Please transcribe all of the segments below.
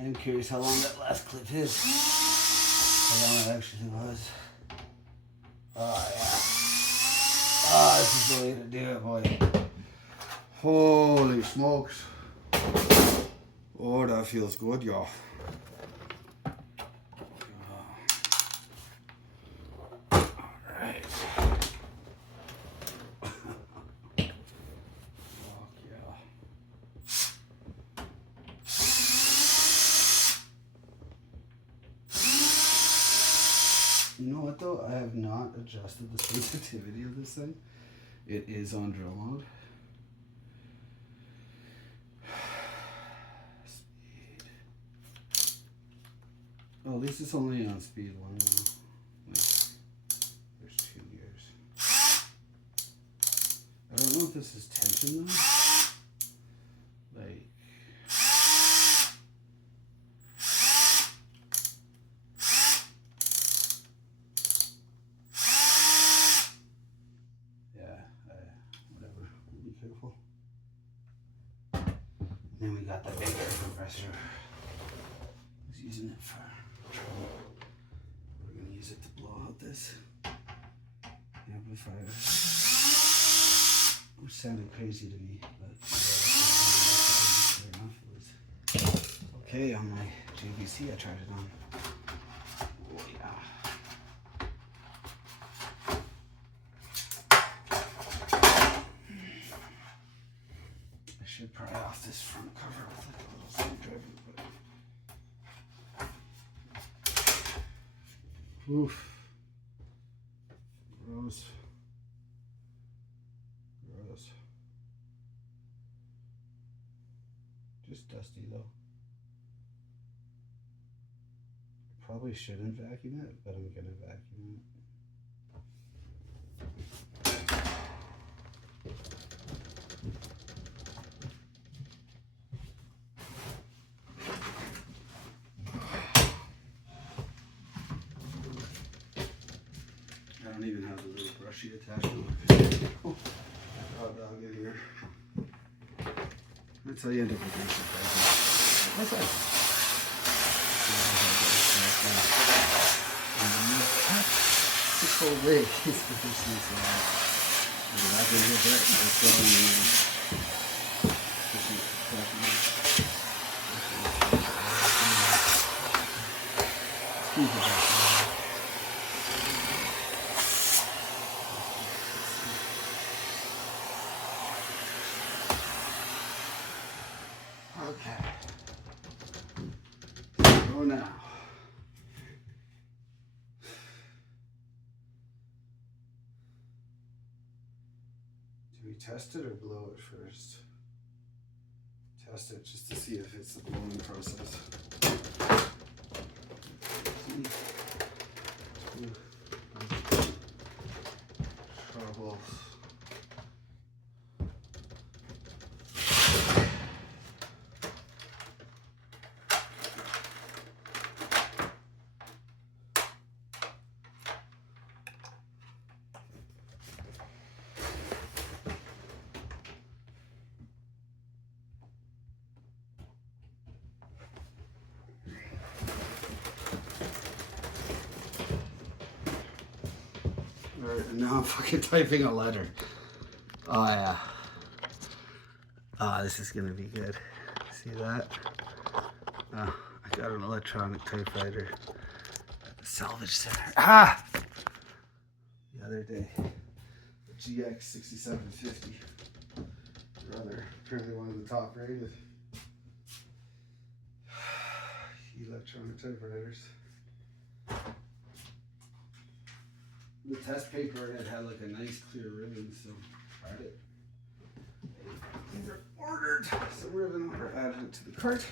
I am curious how long that last clip is. How long it actually was. Oh, yeah. Oh, this is the way to do it, boy. Holy smokes. Oh, that feels good, y'all. Alright. You know what though? I have not adjusted the sensitivity of this thing. It is on drill mode. Speed. Oh, at least it's only on speed 1 now. Like, there's 2 gears. I don't know if this is tension though. Like, whatever. Be careful. And then we got the big air compressor. I was using it for trouble. We're gonna use it to blow out this amplifier. Which sounded crazy to me, but fair enough. It was okay on my JVC I tried it on. Oh yeah. I should pry off this front cover with like a little screwdriver, but oof. Gross. Gross. Just dusty though. Probably shouldn't vacuum it, but I'm gonna vacuum it. I don't even have the little brushy attachment. Oh, dog in here. That's how you end up with these surprises. What's that? This whole rig is the business of that. I can hear that. That's all you need. Okay. So now. Do we test it or blow it first? Test it just to see if it's the blowing process. Troubles. Alright, and now I'm fucking typing a letter. Oh yeah. Ah, this is gonna be good. See that? I got an electronic typewriter at the salvage center. Ah! The other day. The GX-6750. Rather, apparently one of the top rated electronic typewriters. The test paper and it had like a nice clear ribbon, so tried it. Either ordered some ribbon or added it to the cart.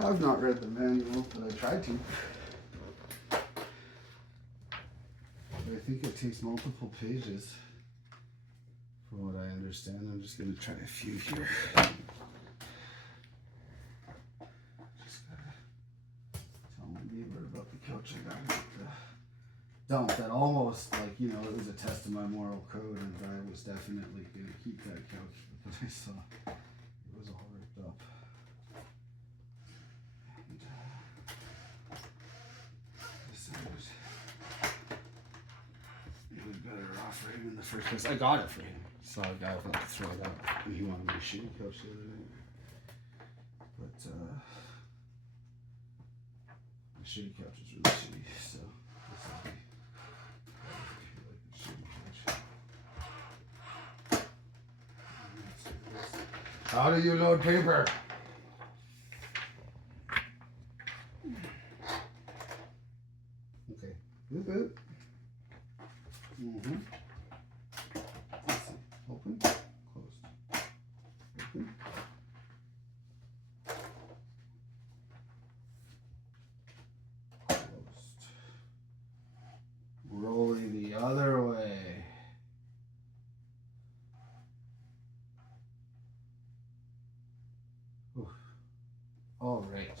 I've not read the manual, but I tried to. But I think it takes multiple pages, from what I understand. I'm just going to try a few here. Just gotta tell my neighbor about the couch I got at the dump. That almost, like, you know, it was a test of my moral code, and I was definitely going to keep that couch, but I saw it was all ripped up. him in the first place. I got it for him. So I got to throw it out. And he wanted my shitty couch the other night. But my shitty couch is really shitty, so this will be like a shitty couch. How do you load paper? Okay, good. Mm-hmm. Let's see. Open, closed. Open. Closed. Rolling the other way. Oof. All right.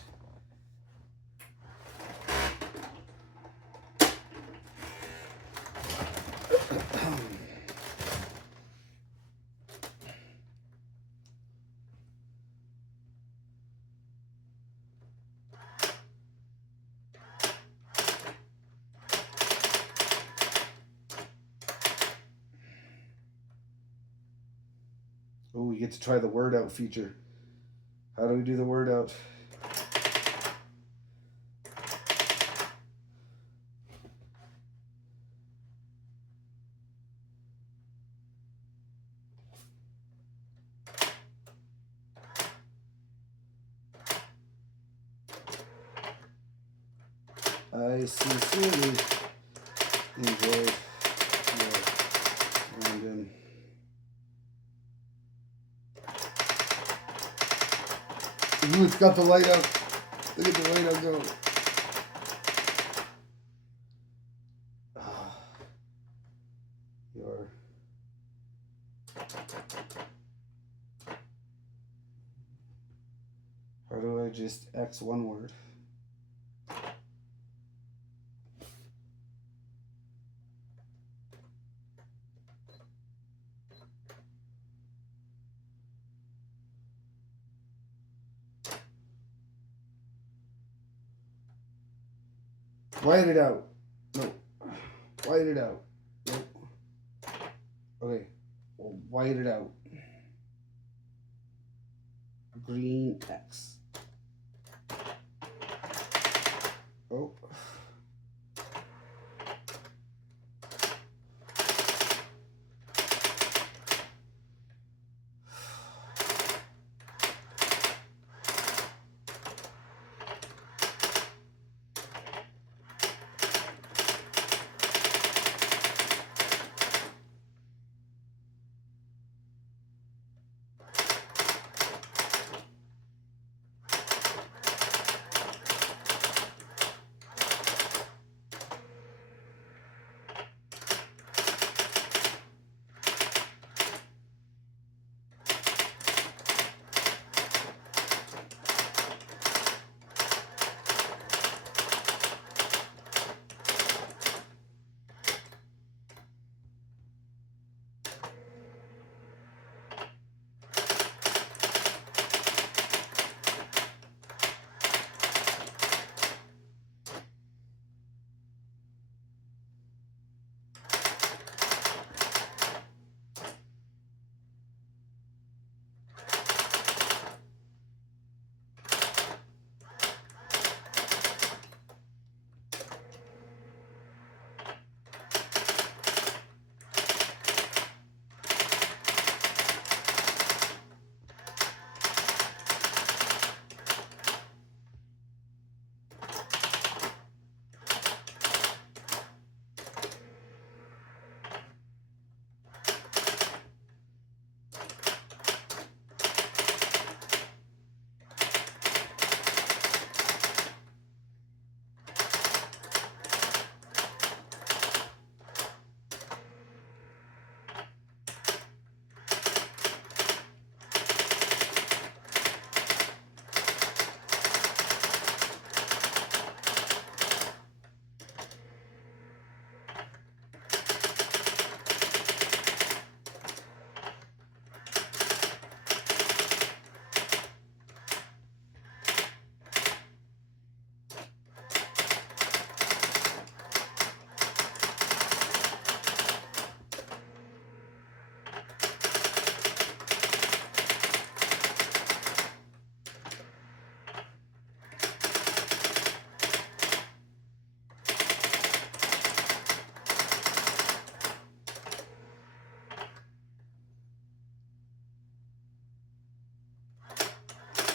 Oh, we get to try the word out feature. How do we do the word out? I sincerely enjoyed your random. Ooh, it's got the light out. Look at the light out go. Your how do I just X one word? White it out. No. White it out. Nope. Okay. Well, white it out. Green X. Oh.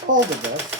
All the best.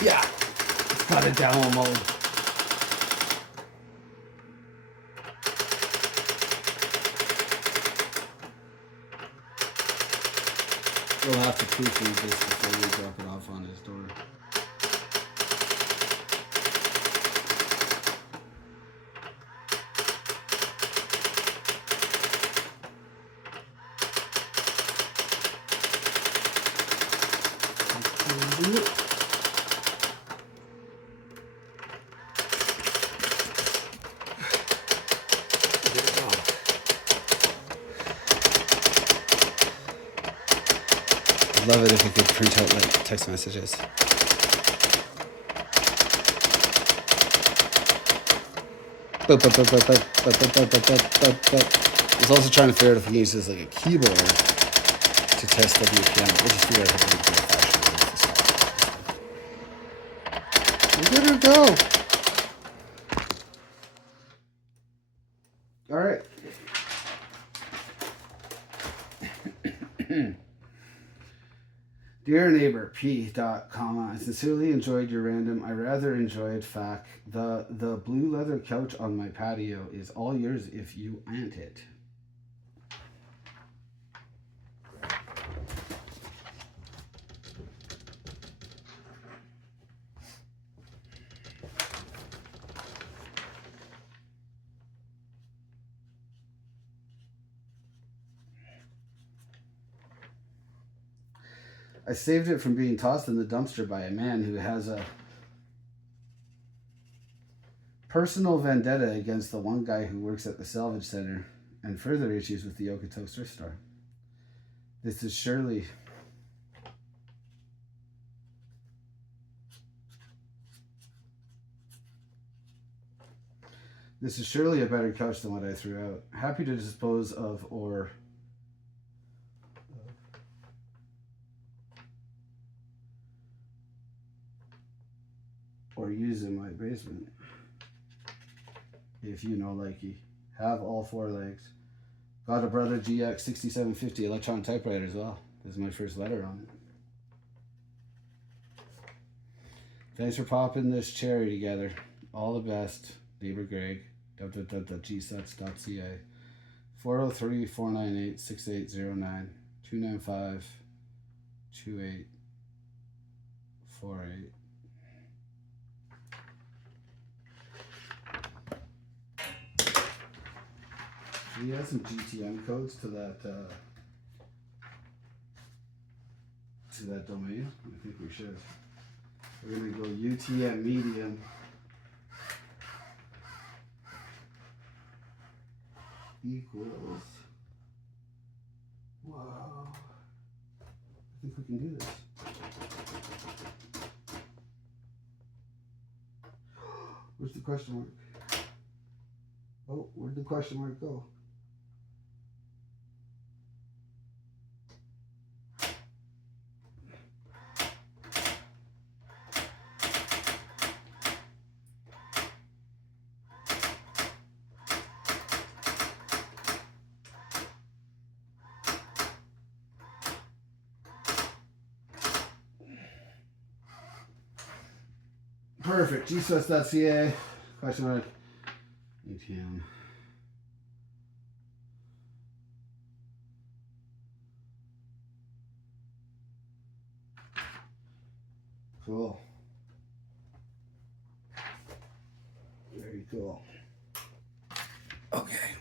Yeah, it's not a demo mode. We'll have to proofread this before we drop it off on his door. I'd love it if we could print out like text messages. I was also trying to figure out if we can use this like a keyboard to test WPM. We'll just figure out how to do it. We're good to go. All right. Dear neighbor, P. I sincerely enjoyed your random. I rather enjoyed FAQ. The blue leather couch on my patio is all yours if you ant it. I saved it from being tossed in the dumpster by a man who has a personal vendetta against the one guy who works at the salvage center and further issues with the Okotoks thrift store. This is surely a better couch than what I threw out. Happy to dispose of or use in my basement. If you know likey. Have all four legs. Got a brother GX-6750 electronic typewriter as well. This is my first letter on it. Thanks for popping this cherry together. All the best. Neighbor Greg. www.gsuts.ca 403-498-6809 295-2848. We have some GTM codes to that domain. I think we should. We're gonna go UTM medium equals. Wow. I think we can do this. Where's the question mark? Oh, where'd the question mark go? Perfect. gswest.ca. Question mark. ATM. Cool. Very cool. Okay.